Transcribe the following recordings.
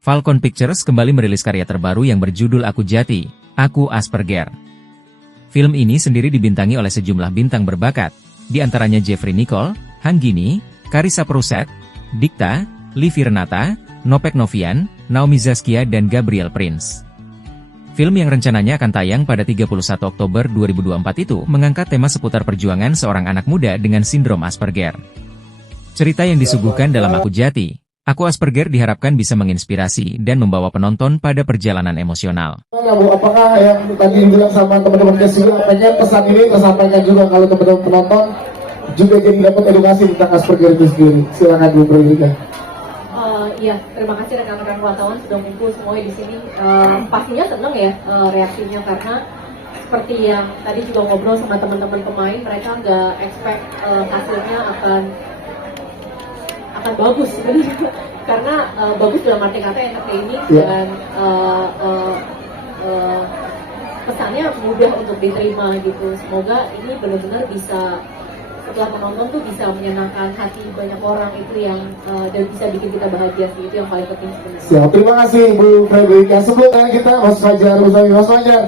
Falcon Pictures kembali merilis karya terbaru yang berjudul Aku Jati, Aku Asperger. Film ini sendiri dibintangi oleh sejumlah bintang berbakat, di antaranya Jeffrey Nicole, Hanggini, Carissa Pruset, Dikta, Livi Renata, Nopek Novian, Naomi Zaskia dan Gabriel Prince. Film yang rencananya akan tayang pada 31 Oktober 2024 itu mengangkat tema seputar perjuangan seorang anak muda dengan sindrom Asperger. Cerita yang disuguhkan dalam Aku Jati, Aku Asperger diharapkan bisa menginspirasi dan membawa penonton pada perjalanan emosional. Apakah yang tadi bilang sama teman-teman juga pengen pesan ini tersampaikan juga kalau teman-teman penonton juga jadi dapat edukasi tentang Asperger itu sendiri. Silakan Bu Prilika. Iya, terima kasih rekan-rekan wartawan sudah kumpul semuanya di sini. Pastinya senang ya reaksinya karena seperti yang tadi juga ngobrol sama teman-teman pemain, mereka nggak expect hasilnya akan bagus karena bagus dalam arti kata entertaining dan pesannya mudah untuk diterima gitu. Semoga ini benar-benar bisa setelah penonton tuh bisa menyenangkan hati banyak orang itu yang dan bisa bikin kita bahagia sih, itu yang paling penting sebenarnya. Siap, terima kasih Bu Fredrika. Sebelumnya kita Mas Fajar, Mas Fajar.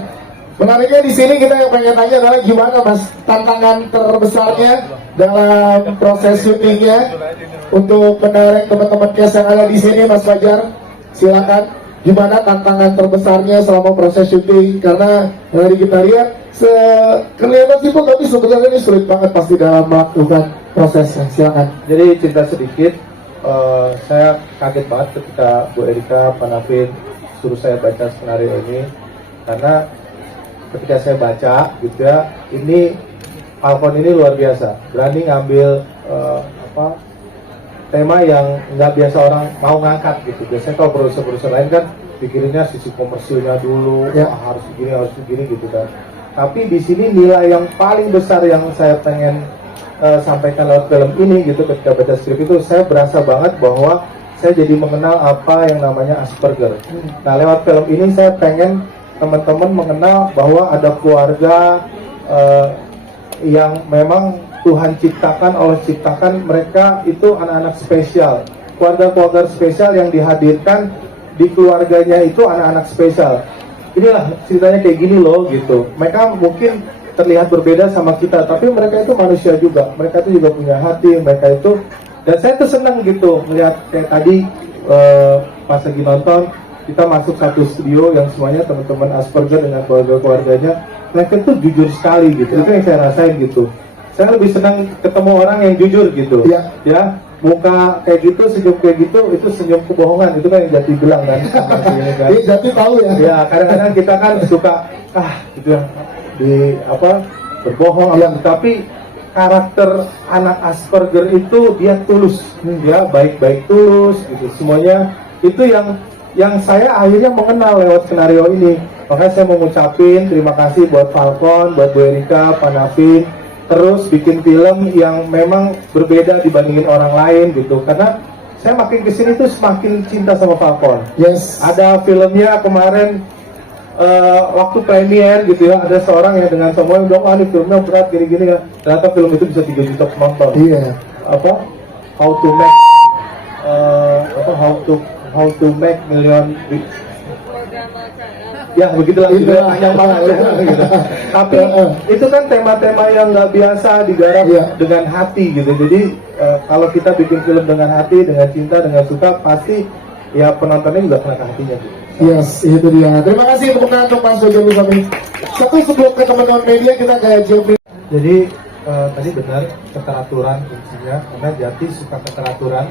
Menariknya di sini kita yang pengen tanya adalah gimana Mas tantangan terbesarnya dalam proses syutingnya untuk menarik teman-teman cast yang ada di sini, Mas Fajar. Silakan. Gimana tantangan terbesarnya selama proses syuting? Karena dari kita lihat kelihatan simpel tapi sebenarnya ini sulit banget pasti dalam melakukan prosesnya. Silakan. Jadi cerita sedikit, saya kaget banget ketika Bu Erika, Pak Nafin suruh saya baca skenario ini, karena ketika saya baca gitu ya, ini Falcon ini luar biasa, berani ngambil tema yang nggak biasa orang mau ngangkat gitu. Biasanya kalau produser-produser lain kan pikirinnya sisi komersilnya dulu, ya harus begini gitu kan. Tapi di sini nilai yang paling besar yang saya pengen sampaikan lewat film ini gitu, ketika baca skrip itu saya berasa banget bahwa saya jadi mengenal apa yang namanya Asperger. Nah, lewat film ini saya pengen teman-teman mengenal bahwa ada keluarga yang memang Tuhan ciptakan, Allah ciptakan, mereka itu anak-anak spesial. Keluarga-keluarga spesial yang dihadirkan di keluarganya itu anak-anak spesial. Inilah ceritanya kayak gini loh gitu. Mereka mungkin terlihat berbeda sama kita, tapi mereka itu manusia juga. Mereka itu juga punya hati, mereka itu. Dan saya tuh senang gitu melihat kayak tadi pas lagi nonton, kita masuk satu studio yang semuanya teman-teman Asperger dengan keluarga-keluarganya. Mereka tuh jujur sekali gitu. Itu yang saya rasain gitu. Saya lebih senang ketemu orang yang jujur gitu, ya muka kayak gitu, senyum kayak gitu, itu senyum kebohongan, itu kan yang Jati bilang kan. Iya, Jati tahu ya. Ya kadang-kadang kita kan suka gitu ya, berbohong, tapi karakter anak Asperger itu dia tulus, ya baik-baik tulus gitu, semuanya itu yang saya akhirnya mengenal lewat skenario ini. Makanya saya mau ngucapin terima kasih buat Falcon, buat Bu Erika, Pak Nafin, terus bikin film yang memang berbeda dibandingin orang lain gitu. Karena saya makin kesini tuh semakin cinta sama Falcon. Yes. Ada filmnya kemarin waktu premier gitu ya, ada seorang yang dengan semua yang bilang, ini filmnya berat gini-gini ya. Ternyata film itu bisa 3 juta penonton. Iya. How to make million. Ya begitulah juga panjang banget gitu. Tapi itu kan tema-tema yang nggak biasa digarap dengan hati gitu. Jadi kalau kita bikin film dengan hati, dengan cinta, dengan suka, pasti ya penontonnya juga kena ke hatinya gitu. Yes, itu dia. Terima kasih untuk Mas Jeffrey kami. Satu sebelum ke teman-teman media kita ke Jeffrey. Jadi tadi benar keteraturan kuncinya, karena Jati suka keteraturan.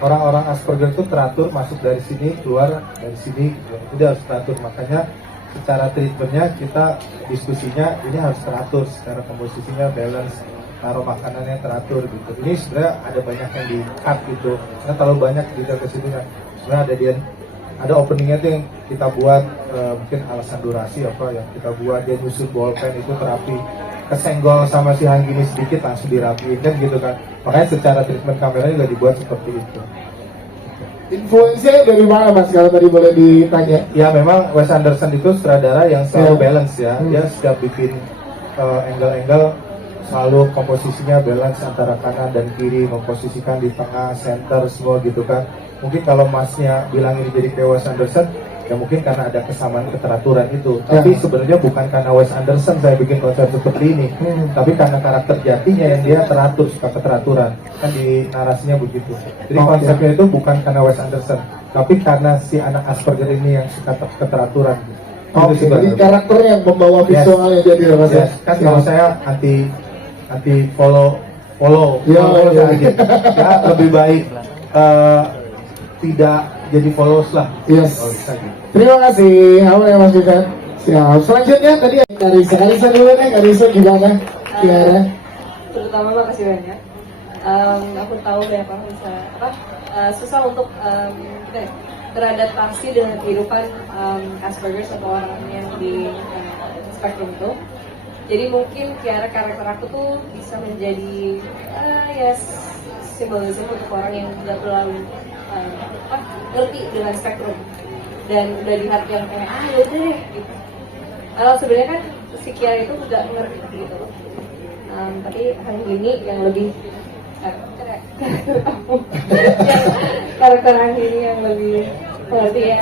Orang-orang Asperger itu teratur, masuk dari sini, keluar dari sini, itu harus teratur. Makanya secara treatmentnya kita diskusinya ini harus teratur, secara komposisinya balance, taruh makanannya teratur gitu. Ini sebenarnya ada banyak yang di cut gitu, karena terlalu banyak detail ke situ. Sebenarnya ada ada openingnya tuh yang kita buat mungkin alasan durasi apa yang kita buat, dia nyusun bolpen itu terapi, kesenggol sama si Hanggini sedikit langsung dirapiin kan gitu kan, makanya secara treatment kamera juga dibuat seperti itu. Influence-nya dari mana Mas kalau tadi boleh ditanya? Ya memang Wes Anderson itu sutradara yang selalu balance ya, dia setiap bikin angle-angle selalu komposisinya balance antara kanan dan kiri, memposisikan di tengah, center semua gitu kan. Mungkin kalau Masnya bilang ini jadi kayak Wes Anderson, ya mungkin karena ada kesamaan keteraturan itu. Tapi sebenarnya bukan karena Wes Anderson saya bikin konsep seperti ini, tapi karena karakter jatinya yang dia teratur, suka keteraturan. Kan di narasinya begitu. Jadi konsepnya itu bukan karena Wes Anderson, tapi karena si anak Asperger ini yang suka keteraturan. Oke, jadi karakternya yang membawa visualnya jadi Mas ya? Kan kalau saya anti follow ya, lebih baik tidak jadi followers lah. Yes. Oh, bisa gitu. Terima kasih, apa ya Mas Vincent? Siap. Selanjutnya tadi Karisa dulu nih, Karisa gimana? Kiara? Terutama makasih banyak. Aku tahu banyak orang bisa susah untuk beradaptasi dengan kehidupan Asperger atau orang yang di spektrum itu. Jadi mungkin karakter aku tuh bisa menjadi simbolisme untuk orang yang nggak terlalu ngerti dengan spektrum dan udah lihat yang kayak yaudah deh gitu. Sebenarnya kan si Kiara itu nggak ngerti gitu, tapi Hanggini yang lebih karakter Hanggini yang lebih ngerti ya.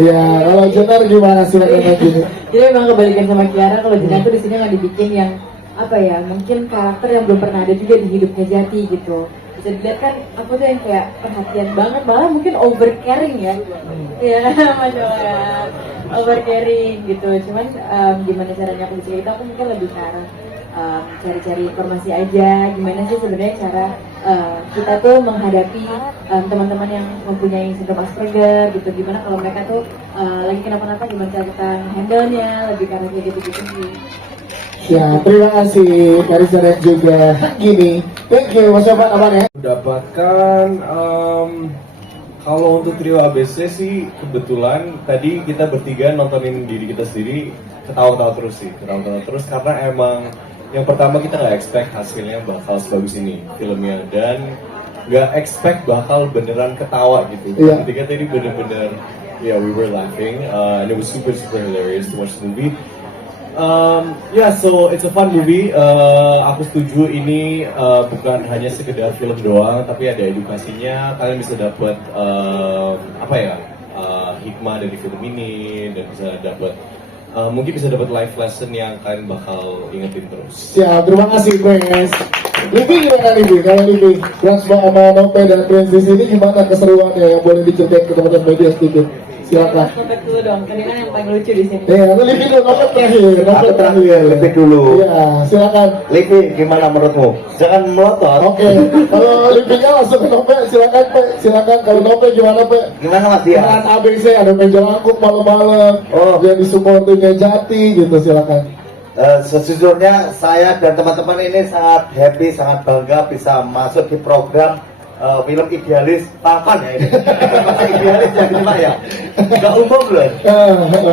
Iya, kalau Jenar gimana sih Hanggini? Jadi memang kebalikan sama Kiara, kalau Jenar tuh di sini nggak dibikin yang mungkin karakter yang belum pernah ada juga di hidupnya Jati gitu. Bisa dilihat kan aku tuh yang kayak perhatian banget, malah mungkin over caring ya. Iya, Masya Allah ya, over caring gitu. Cuman gimana caranya aku bisa gitu, aku mungkin lebih ke arah cari-cari informasi aja, gimana sih sebenarnya cara kita tuh menghadapi teman-teman yang mempunyai sindrom Asperger gitu, gimana kalau mereka tuh lagi kenapa-napa, gimana cara kita handle-nya, lebih karena kayak gitu-gitu sih. Ya, terima kasih Karisa dan juga Hanggini. Thank you, Mas Sobat, apa ya? Mendapatkan kalau untuk trio ABC sih kebetulan tadi kita bertiga nontonin diri kita sendiri ketawa-ketawa terus sih, ketawa-ketawa terus karena emang yang pertama kita nggak expect hasilnya bakal sebagus ini filmnya, dan nggak expect bakal beneran ketawa gitu. Ketika tadi bener-bener we were laughing and it was super hilarious to watch the movie. So it's a fun movie. Aku setuju ini bukan hanya sekedar film doang, tapi ada edukasinya. Kalian bisa dapat hikmah dari film ini, dan bisa dapat mungkin bisa dapat life lesson yang kalian bakal ingetin terus. Siap, terima kasih Prince. Livi gimana Livi? Kalau Livi, Transma sama Nope dan Prince di sini gimana keseruannya yang boleh diceritain ke teman-teman media sedikit? Silakan. Nope dulu dong, kan yang paling lucu di sini. Iya, Livi dulu, Nope terakhir. Livi dulu. Iya, silakan. Livi, gimana menurutmu? Jangan melotot. Oke, kalau Livi-nya langsung ke Nope, silakan Pe. Silakan, kalau Nope gimana Pe? Gimana Mas Dias? Peran ABC, ada meja langkuk malam-malam, yang disupportingnya Jati gitu, silakan. Sejujurnya saya dan teman-teman ini sangat happy, sangat bangga bisa masuk di program film idealis Falcon ya ini. Masa idealis ya ini Pak ya? Gak umum loh.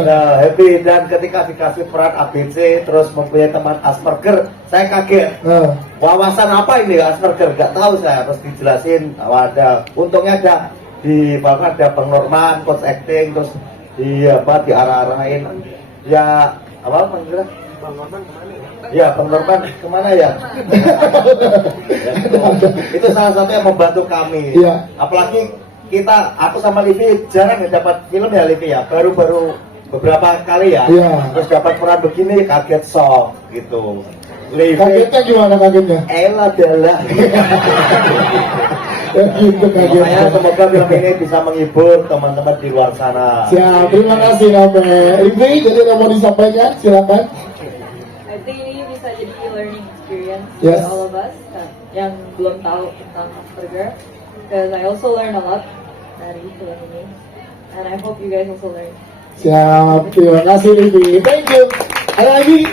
Nah, happy, dan ketika dikasih peran ABC terus mempunyai teman Asperger, saya kaget. Wawasan apa ini Asperger? Gak tahu saya, terus dijelasin bahwa untungnya ada di Falcon ada Bang Norman, coach acting, terus diarah-arahin. Ya Bang Norman kemana ya? Bang Norman kemana ya? Itu salah satu yang membantu kami. Apalagi aku sama Livi jarang dapat film ya Livi ya, baru beberapa kali ya. Terus dapat peran begini kaget shock gitu. Livi, kagetnya gimana kagetnya? Adalah. Gitu kagetnya. Semoga film ini bisa menghibur teman-teman di luar sana. Siap, terima kasih Nope. Livi, jadi yang mau disampaikan, silakan. I think ini bisa jadi learning experience Yes. for all of us yang belum tahu tentang Asperger, because I also learn a lot dari film ini, and I hope you guys also learn. Siap, terima kasih Livi. Thank you. Ada lagi